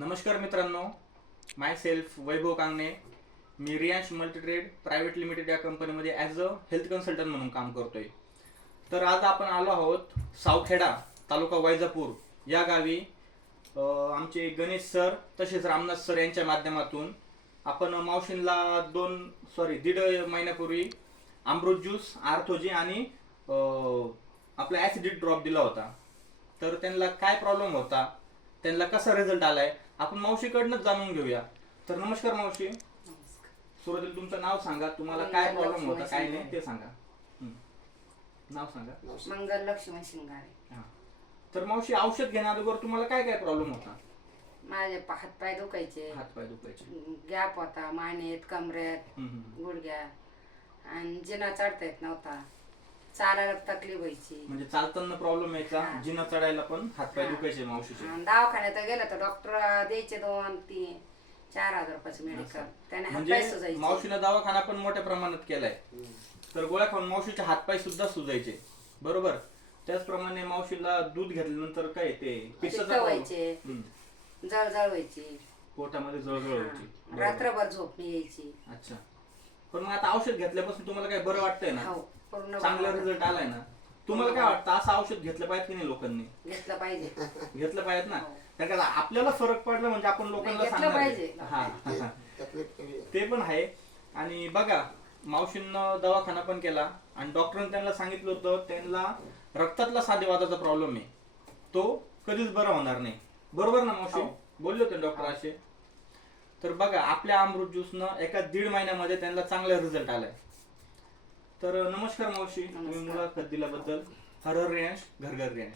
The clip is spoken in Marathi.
नमस्कार मित्रांनो माय सेल्फ वैभव कांगणे. मी रियांश मल्टीट्रेड प्रायव्हेट लिमिटेड या कंपनीमध्ये ॲज अ हेल्थ कन्सल्टंट म्हणून काम करतोय. तर आज आपण आलो आहोत सावखेडा तालुका वैजापूर या गावी. आमचे गणेश सर तसेच रामनाथ सर यांच्या माध्यमातून आपण मावशींला दोन सॉरी दीड महिन्यापूर्वी अमृत ज्यूस आर्थोजी आणि आपला ॲसिडिक ड्रॉप दिला होता. तर त्यांना काय प्रॉब्लेम होता? त्यांना कसा रिझल्ट आलाय आपण मावशीकडनंच जाणून घेऊया. तर नमस्कार मावशी. सुरुवातीला तुमचं नाव सांगा तुम्हाला काय प्रॉब्लेम होता काय नाही ते सांगा. हं. नाव सांगा. मंगल लक्ष्मण शिंगारे हा. तर मावशी औषध घेण्याअगोदर तुम्हाला काय काय प्रॉब्लेम होता? माझे पा- हातपाय दुखायचे. हातपाय दुखायचे. गॅप होता मानेत कमरेत हं, हं. गुडघ्या आणि जिना चढता येत नव्हता. चालायला तकलीफ व्हायची म्हणजे चालताना प्रॉब्लेम यायचा हा. जिना चढायला पण हातपाय हा. दुखायचे मावशीचे दवाखान्यात गेलं तर डॉक्टर द्यायचे दोन तीन चार हजार रुपयाचं मेडिकल. त्याने हातपाय म्हणजे सुजायचे मावशीला दवाखाना पण मोठ्या प्रमाणात केलाय तर गोळ्या खाऊन मावशीचे हातपाय सुद्धा सुजायचे बरोबर त्याचप्रमाणे मावशीला दूध घेतल्यानंतर काय ते पित्ताचा पित्त problem. व्हायचे हं. जळजळ व्हायची पोटामध्ये जळजळ व्हायची. बरोबर. रात्रभर झोप नाही यायची अच्छा पण मग आता औषध घेतल्यापासून तुम्हाला काय बरं वाटतंय ना? हो पूर्ण चांगला रिझल्ट आलाय ना? तुम्हाला काय वाटतं असं औषध घेतलं पाहिजे की नाही लोकांनी? घेतलं पाहिजे. घेतलं पाहिजे ना? हो. का आपल्याला फरक पडला म्हणजे आपण लोकांना घेतलं सांगणार आहे. पाहिजे. हा, हा, हा. ते पण आहे. आणि बघा मावशींना दवाखाना पण केला आणि डॉक्टरांनी त्यांना सांगितलं होतं त्यांना रक्तातला साधेवादाचा प्रॉब्लेम आहे. तो कधीच बरा होणार नाही. बरोबर ना मावशी? हो. बोलले होते डॉक्टर असे? तर बघा आपल्या अमृत ज्यूसनं एका दीड महिन्यामध्ये त्यांना चांगला रिझल्ट आलाय. तर नमस्कार मावशी तुम्ही. मुलाखत दिल्याबद्दल. हर हर रेंश घर घर रेंश